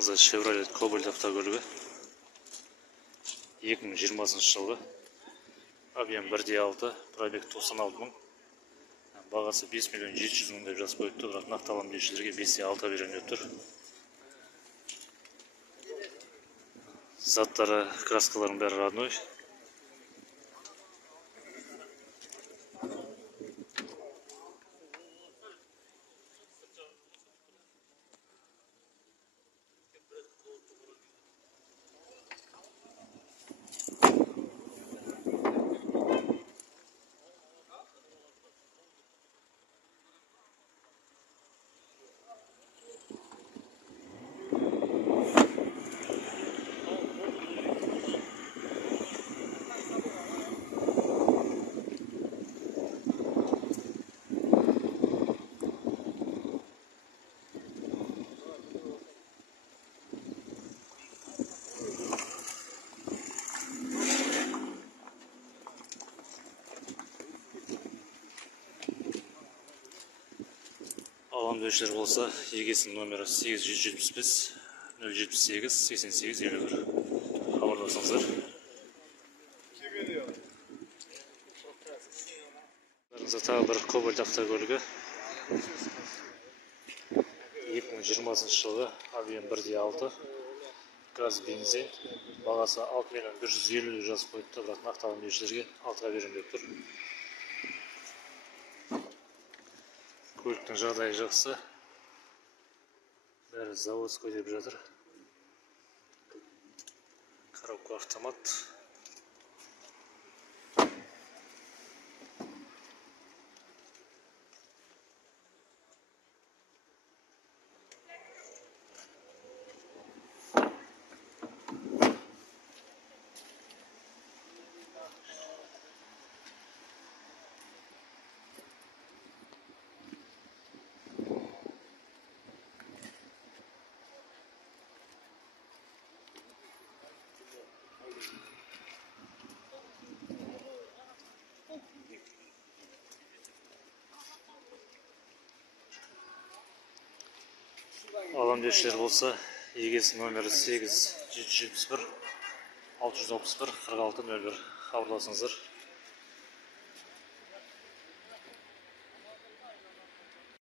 Назарыңызда Chevrolet Cobalt автокөлігі 2020 жылғы. Объем 1.6, пробег 96 мың. Бағасы 5 миллион 700 мың деп жазып қойыпты, бірақ нақтылам деушілерге 5.6 берем деп тұр. Заттары, краскалардың бәрі родной. Алам деушілер болса, егесінің номері 875 078 88 51. Хабарласыңыздар. Тағы бір Cobalt автокөлігі 2020 жылғы, объем 1.6, газ, бензин. Бағасы 6 миллион 150 жазып қойыпты, бірақ нақтылам деушілерге 6-ға берем деп тұр. Көліктің жағдайы жақсы. Бәрі заводской деп жатыр. Коробка автомат. Алам деушілер болса, егесінің номері 8 771 661 46 01. Хабарласыңыздар.